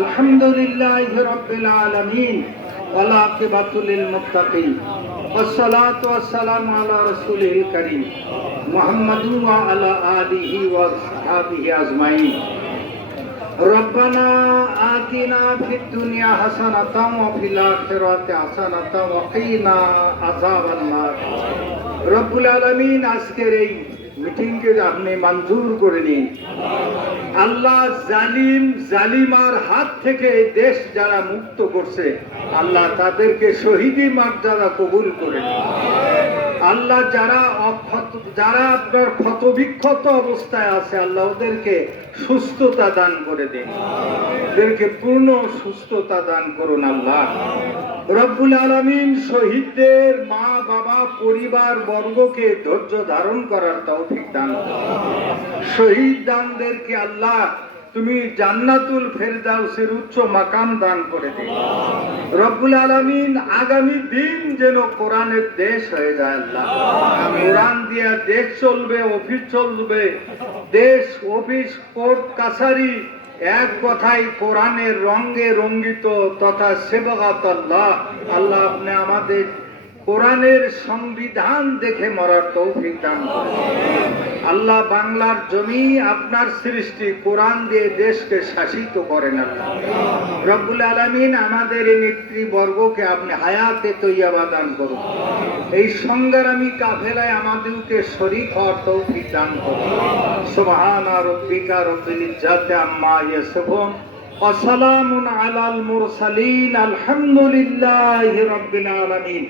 আলহামদুলিল্লাহি রাব্বিল আলামিন ওয়াল আকিবাতু লিল মুত্তাকিন ওয়াসসালাতু ওয়াসসালামু আলা রাসূলিল কারীম মুহাম্মাদিন ওয়া আলা আলিহি ওয়া সাহবিহি আজমাইন। রব্বানা আতিনা ফিদ দুনিয়া হাসানাতাও ওয়া ফিল আখিরাতি হাসানাতাও ওয়া কিনা আযাবান নার। রব্বুল আলামিন, আজকের এই মিটিংকে আপনি মঞ্জুর করে নিন। আল্লাহ, জালিমার হাত থেকে দেশ যারা মুক্ত করছে, আল্লাহ তাদেরকে শহীদি মর্যাদা কবুল করে নিন। আল্লাহ, যারা আপনার ক্ষতবিক্ষত অবস্থায় আছে, আল্লাহ ওদেরকে সুস্থতা দান করে দিন, ওদেরকে পূর্ণ সুস্থতা দান করুন। আল্লাহ রব্বুল আলামিন, শহীদদের মা বাবা পরিবার বর্গকে ধৈর্য ধারণ করার তৌফিক দান করুন। শহীদ দানদেরকে আল্লাহ তুমি জান্নাতুল ফেরদাউসের উচ্চ মাকাম দান করে দিন। রব্বুল আলামিন, আগামী দিন যেন কোরআনের দেশ হয়ে যায়। আল্লাহ, কোরআন দিয়া দেশ চলবে, অফিস চলবে, দেশ অফিস কোর্ট কাছারি এক কথায় কোরআনের রঙে রঙ্গিত তথা সেবগাত। আল্লাহ, আপনি আমাদের কোরআনের সংবিধান দেখে মরার তৌফিক দান করুন। আল্লাহ, বাংলার জমি আপনার সৃষ্টি, কোরআন দিয়ে দেশকে শাসিত করেন। আল্লাহ রব্বুল আলামিন, আমাদের এই নেতৃবর্গকে আপনি হায়াতে তৈয়বা দান করুন। এই সংগ্রামী কাফেলায় আমাদেরকে শরীক হওয়ার তৌফিক দান করুন। সুবহানা রাব্বিকা রাব্বিল ইজ্জাতি আম্মা ইয়াসিফুন ওয়া সালামুন আলাল মুরসালিন আলহামদুলিল্লাহি রাব্বিল আলামিন।